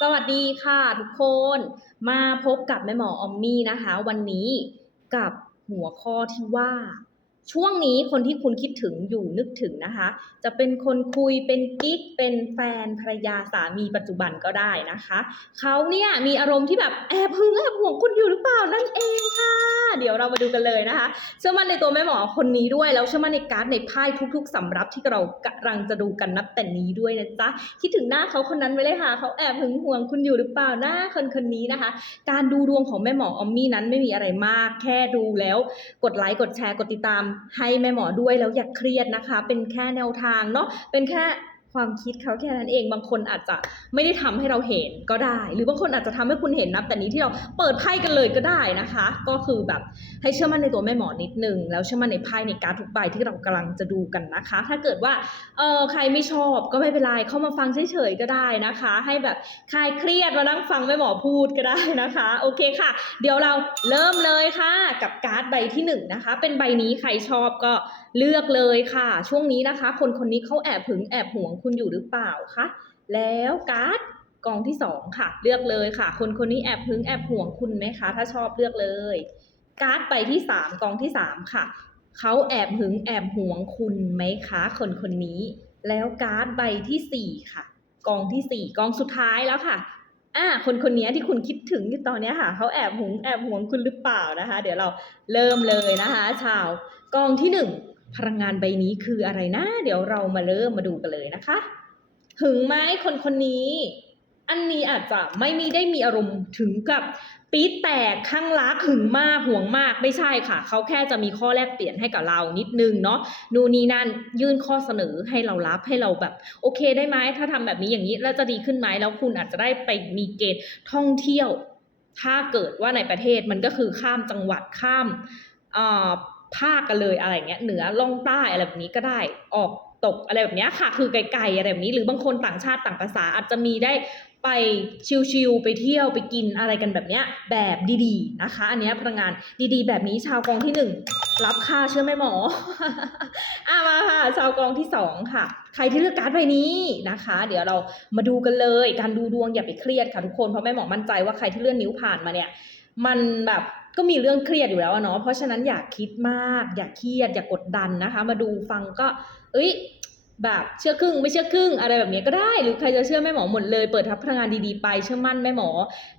สวัสดีค่ะทุกคนมาพบกับแม่หมอออมมี่นะคะ วันนี้กับหัวข้อที่ว่า ช่วงนี้คนที่คุณคิดถึงอยู่นึกถึงนะคะ จะเป็นคนคุยเป็นกิ๊กเป็นแฟนภรรยาสามีปัจจุบันก็ได้นะคะเขาเนี่ยมีอารมณ์ที่แบบแอบหึงแอบห่วงคุณอยู่หรือเปล่านั่นเองค่ะ เดี๋ยวเรามาดูกันเลยนะคะ เชื่อมั่นในตัวแม่หมอคนนี้ด้วยแล้วเชื่อมั่นในการ์ดในไพ่ทุก ๆสำรับที่เรากำลังจะดูกันนับแต่นี้ด้วยนะจ๊ะคิดถึงหน้าเขาคนนั้นไว้เลยค่ะเขาแอบหึงห่วงคุณอยู่หรือเปล่าหน้าคนคนนี้นะคะ การดูดวงของแม่หมอออมมี่นั้นไม่มีอะไรมาก แค่ดูแล้ว กดไลค์กดแชร์กดติดตามให้แม่หมอด้วยแล้วอย่าเครียดนะคะ เป็นแค่แนวทางเนาะเป็นแค่ ความคิดเขาแค่นั้นเอง บางคนอาจจะไม่ได้ทำให้เราเห็นก็ได้ หรือบางคนอาจจะทำให้คุณเห็นนับแต่นี้ที่เราเปิดไพ่กันเลยก็ได้นะคะ ก็คือแบบให้เชื่อมั่นในตัวแม่หมอนิดนึง แล้วเชื่อมั่นในไพ่ในการดทุกใบที่เรากำลังจะดูกันนะคะ ถ้าเกิดว่าเออใครไม่ชอบก็ไม่เป็นไรเข้ามาฟังเฉยๆก็ได้นะคะ ให้แบบคลายเครียดมานั่งฟังแม่หมอพูดก็ได้นะคะ โอเคค่ะ เดี๋ยวเราเริ่มเลยค่ะ กับการ์ดใบที่หนึ่งนะคะ เป็นใบนี้ใครชอบก็เลือกเลยค่ะ ช่วงนี้นะคะ คนคนนี้เขาแอบหึงแอบหวงคุณอยู่หรือเปล่าคะแล้วการ์ดกองที่สองค่ะ เลือกเลยค่ะ คนคนนี้แอบหึงแอบห่วงคุณไหมคะ ถ้าชอบเลือกเลย การ์ดใบที่สามกองที่สามค่ะเขาแอบหึงแอบห่วงคุณไหมคะ คนคนนี้ แล้วการ์ดใบที่สี่ค่ะ กองที่สี่กองสุดท้ายแล้วค่ะอ่าคนคนนี้ที่คุณคิดถึงอยู่ตอนนี้ค่ะเขาแอบหวงแอบห่วงคุณหรือเปล่านะคะ เดี๋ยวเราเริ่มเลยนะคะ ชาวกองที่หนึ่ง พลังงานใบนี้คืออะไรนะ เดี๋ยวเรามาเริ่มมาดูกันเลยนะคะหึงไหมคนคนนี้ อันนี้อาจจะไม่มีได้มีอารมณ์ถึงกับปี๊ดแตกข้างรักหึงมากห่วงมากไม่ใช่ค่ะ เขาแค่จะมีข้อแลกเปลี่ยนให้กับเรานิดนึงเนาะนู่นนี่นั่นยื่นข้อเสนอให้เรารับให้เราแบบ โอเคได้ไหมถ้าทำแบบนี้อย่างนี้แล้วจะดีขึ้นไหมแล้วคุณอาจจะได้ไปมีเกณฑ์ท่องเที่ยว ถ้าเกิดว่าในประเทศมันก็คือข้ามจังหวัดข้ามอ่า ภาคกันเลยอะไรเงี้ยเหนือล่องใต้อะไรแบบนี้ก็ได้ออกตกอะไรแบบนี้ค่ะ คือไกลๆอะไรแบบนี้ หรือบางคนต่างชาติต่างภาษาอาจจะมีได้ไปชิลๆไปเที่ยวไปกินอะไรกันแบบเนี้ยแบบดีๆนะคะ อันเนี้ยพลังงานดีๆ แบบนี้ชาวกองที่หนึ่งรับค่าเชื่อไหมหมออะมาค่ะชาวกองที่สองค่ะ ใครที่เลือกการ์ดใบนี้นะคะ เดี๋ยวเรามาดูกันเลย การดูดวงอย่าไปเครียดค่ะทุกคนเพราะแม่หมอมั่นใจว่าใครที่เลื่อนนิ้วผ่านมาเนี่ย มันแบบ ก็มีเรื่องเครียดอยู่แล้วอะเนาะเพราะฉะนั้นอย่าคิดมาก อย่าเครียด อย่ากดดันนะคะ มาดูฟังก็ เอ้ยแบบเชื่อครึ่งไม่เชื่อครึ่งอะไรแบบนี้ก็ได้ หรือใครจะเชื่อแม่หมอหมดเลย เปิดทับพลังงานดีๆไปเชื่อมั่นแม่หมอ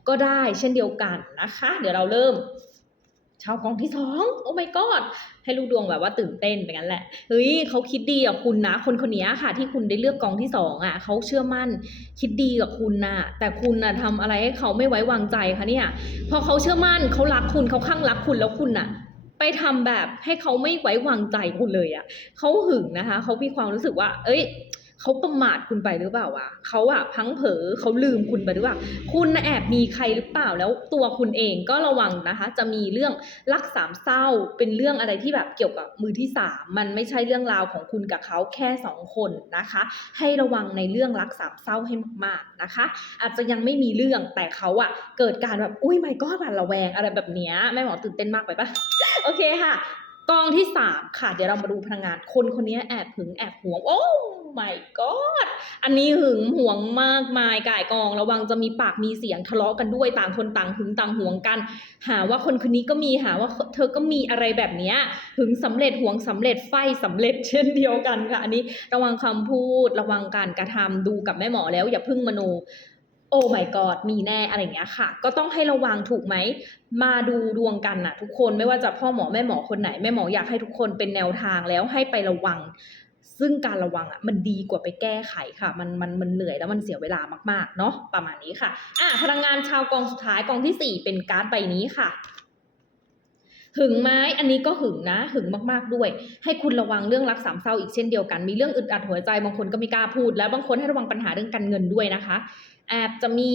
ก็ได้เช่นเดียวกันนะคะ เดี๋ยวเราเริ่ม ชาวกองที่สองโอ้ my god ให้ลูกดวงแบบว่าตื่นเต้นไปงั้นแหละเฮ้ยเขาคิดดีกับคุณนะ คนคนนี้ค่ะ ที่คุณได้เลือกกองที่สองอะเขาเชื่อมั่น คิดดีกับคุณน่ะแต่คุณน่ะทำอะไรให้เขาไม่ไว้วางใจคะเนี่ย พอเขาเชื่อมั่นเขารักคุณเขาข้างรักคุณแล้วคุณน่ะไปทำแบบให้เขาไม่ไว้วางใจคุณเลยอะ่ะเขาหึงนะคะ เขามีความรู้สึกว่า เอ้ย เขาประมาทคุณไปหรือเปล่าวะเขาอะพังเผลอเขาลืมคุณไปหรือเปล่า คุณน่ะแอบมีใครหรือเปล่า แล้วตัวคุณเองก็ระวังนะคะ จะมีเรื่องรักสามเศร้า เป็นเรื่องอะไรที่แบบเกี่ยวกับมือที่สามมันไม่ใช่เรื่องราวของคุณกับเขาแค่สองคนนะคะ ให้ระวังในเรื่องรักสามเศร้าให้มากๆนะคะ อาจจะยังไม่มีเรื่องแต่เขาอะเกิดการแบบอุ้ยไม่ก็แบบระแวงอะไรแบบเนี้ยแม่หมอตื่นเต้นมากไปปะโอเคค่ะกองที่สามค่ะ เดี๋ยวเรามาดูพลังงานคนคนนี้แอบหึงแอบหวง โอ้ my god อันนี้หึงหวงมากมายก่ายกอง ระวังจะมีปากมีเสียงทะเลาะกันด้วยต่างคนต่างหึงต่างหวงกัน หาว่าคนคนนี้ก็มีหาว่าเธอก็มีอะไรแบบนี้หึงสำเร็จหวงสำเร็จไฟสำเร็จเช่นเดียวกันค่ะ อันนี้ระวังคำพูดระวังการกระทำดูกับแม่หมอแล้วอย่าพึ่งมโนโอ้ my god มีแน่อะไรอย่างเงี้ยค่ะ ก็ต้องให้ระวังถูกไหม มาดูดวงกันนะทุกคนไม่ว่าจะพ่อหมอแม่หมอคนไหน แม่หมออยากให้ทุกคนเป็นแนวทางแล้วให้ไประวัง ซึ่งการระวังอะมันดีกว่าไปแก้ไขค่ะ มันมันมันเหนื่อยแล้วมันเสียเวลามากๆเนาะประมาณนี้ค่ะอะพลังงานชาวกองสุดท้ายกองที่สี่เป็นการ์ดใบนี้ค่ะหึงไหมอันนี้ก็หึงนะ หึงมากๆด้วย ให้คุณระวังเรื่องรักสามเศร้าอีกเช่นเดียวกัน มีเรื่องอึดอัดหัวใจบางคนก็ไม่กล้าพูด แล้วบางคนให้ระวังปัญหาเรื่องการเงินด้วยนะคะแอบจะมี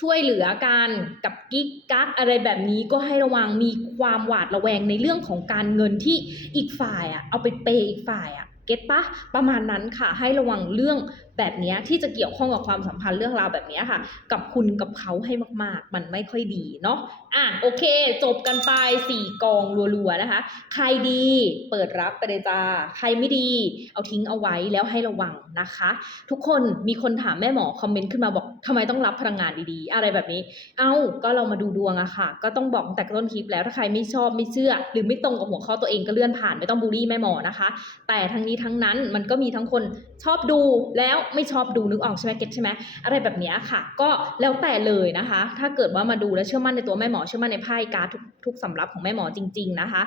ช่วยเหลือกันกับกิ๊กกักอะไรแบบนี้ก็ให้ระวังมีความหวาดระแวงในเรื่องของการเงินที่อีกฝ่ายอะเอาไปเปย์อีกฝ่ายอะ เก็ตปะประมาณนั้นค่ะให้ระวังเรื่อง แบบนี้ที่จะเกี่ยวข้องกับความสัมพันธ์เรื่องราวแบบนี้ค่ะ กับคุณกับเขาให้มาก ๆ มันไม่ค่อยดีเนาะอะโอเค จบกันไปสี่กองรัวๆนะคะ ใครดีเปิดรับไปเลยจ้าใครไม่ดี เอาทิ้งเอาไว้แล้วให้ระวังนะคะ ทุกคนมีคนถามแม่หมอคอมเมนต์ขึ้นมาบอกทำไมต้องรับพลังงานดีๆ อะไรแบบนี้ เอ้าก็เรามาดูดวงอะค่ะ ก็ต้องบอกแต่ต้นคลิปแล้วถ้าใครไม่ชอบไม่เชื่อ หรือไม่ตรงกับหัวข้อตัวเองก็เลื่อนผ่านไม่ต้องบูลลี่แม่หมอนะคะ แต่ทั้งนี้ทั้งนั้นมันก็มีทั้งคนชอบดูแล้วไม่ชอบดูนึกออกใช่ไหมเก็ตใช่ไหมอะไรแบบนี้ค่ะ ก็แล้วแต่เลยนะคะ ถ้าเกิดว่ามาดูแล้วเชื่อมั่นในตัวแม่หมอเชื่อมั่นในไพ่การดทุกทุกสำรับของแม่หมอจริง ๆนะคะ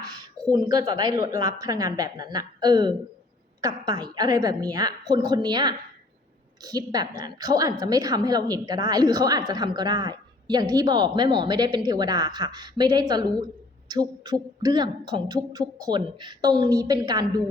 คุณก็จะได้ลดรับพลังงานแบบนั้นน่ะเออ กลับไปอะไรแบบนี้คนคนนี้คิดแบบนั้น เขาอาจจะไม่ทำให้เราเห็นก็ได้ หรือเขาอาจจะทำก็ได้ อย่างที่บอกแม่หมอไม่ได้เป็นเทวดาค่ะ ไม่ได้จะรู้ทุกทุกเรื่องของทุกทุกคน ตรงนี้เป็นการดู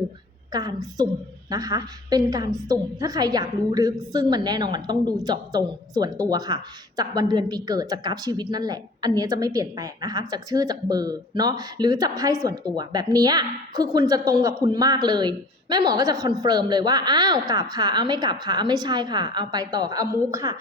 การสุ่มนะคะ เป็นการสุ่ม ถ้าใครอยากรู้ลึก ซึ่งมันแน่นอนต้องดูเจาะจงส่วนตัวค่ะ จากวันเดือนปีเกิดจากกราฟชีวิตนั่นแหละ อันนี้จะไม่เปลี่ยนแปลงนะคะ จากชื่อจากเบอร์เนาะ หรือจากไพ่ส่วนตัว แบบนี้คือคุณจะตรงกับคุณมากเลย แม่หมอก็จะคอนเฟิร์มเลยว่า อ้าวกลับค่ะ เอาไม่กลับค่ะ เอาไม่ใช่ค่ะ เอาไปต่อ เอามูฟค่ะ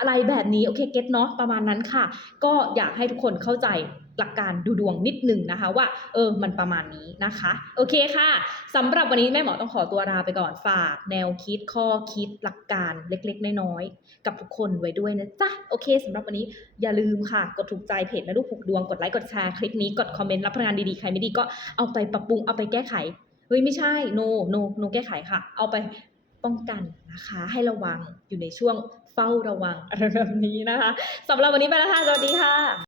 อะไรแบบนี้ โอเค เก็ตเนาะ ประมาณนั้นค่ะ ก็อยากให้ทุกคนเข้าใจ หลักการดูดวงนิดหนึ่งนะคะว่าเออมันประมาณนี้นะคะ โอเคค่ะสำหรับวันนี้แม่หมอต้องขอตัวลาไปก่อนฝาก แนวคิดข้อคิดหลักการเล็กๆ น้อยๆ กับทุกคนไว้ด้วยนะจ๊ะโอเคสำหรับวันนี้อย่าลืมค่ะ กดถูกใจเพจแม่ลูกผูกดวงกดไลค์กดแชร์คลิปนี้กดคอมเมนต์รับพลังงานดีๆใครไม่ดีก็เอาไปปรับปรุงเอาไปแก้ไขเฮ้ยไม่ใช่โนโนโนแก้ไขค่ะ เอาไปป้องกันนะคะ ให้ระวังอยู่ในช่วงเฝ้าระวังอะไรแบบนี้นะคะสำหรับวันนี้ไปแล้วค่ะ สวัสดีค่ะ